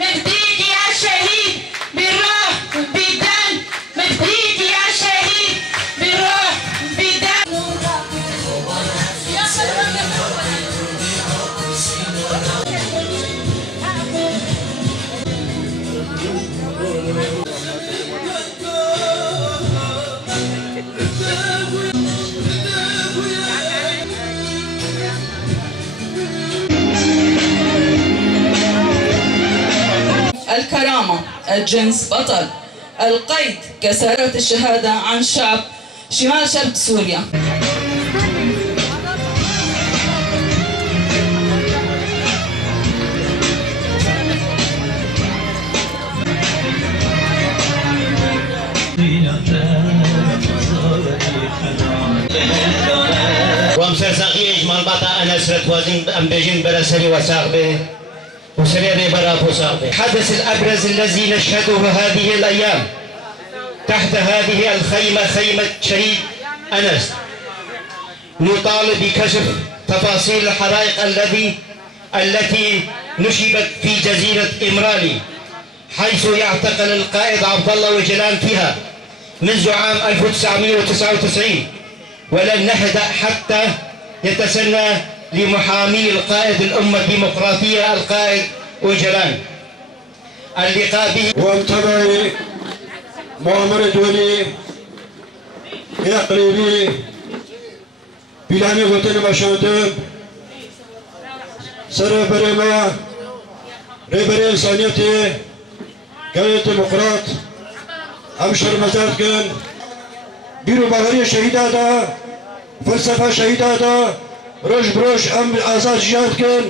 مفديك يا شهيد بالروح بالدم، مفديك يا شهيد بالروح بالدم. الكرامة، الجنس بطل، القيد كسرت الشهادة عن شعب شمال شرق سوريا. وامسر ساقي اجمال بطا انا سرت وزن ام بيجن برسري وساقبه وسريري برا وساقبه. الحدث الابرز الذي نشهده هذه الايام تحت هذه الخيمه، خيمه شهيد انس، نطالب بكشف تفاصيل الحرائق التي نشبت في جزيره امرالي، حيث يعتقل القائد عبد الله وجلان فيها منذ عام 1999، ولن نهدأ حتى يتسنى لمحامي القائد الأمة الديمقراطية القائد وجلان اللقاء به. وانتبه مؤامرة ولي يقلبي بلاني وطن مشاهدين سر برما ربر إنسانيتي قائد ديمقراط همشر مزاد كن بیرو باوری شهیده دا فلسفه شهیده دا روش بروش ام آزاد جیاد کن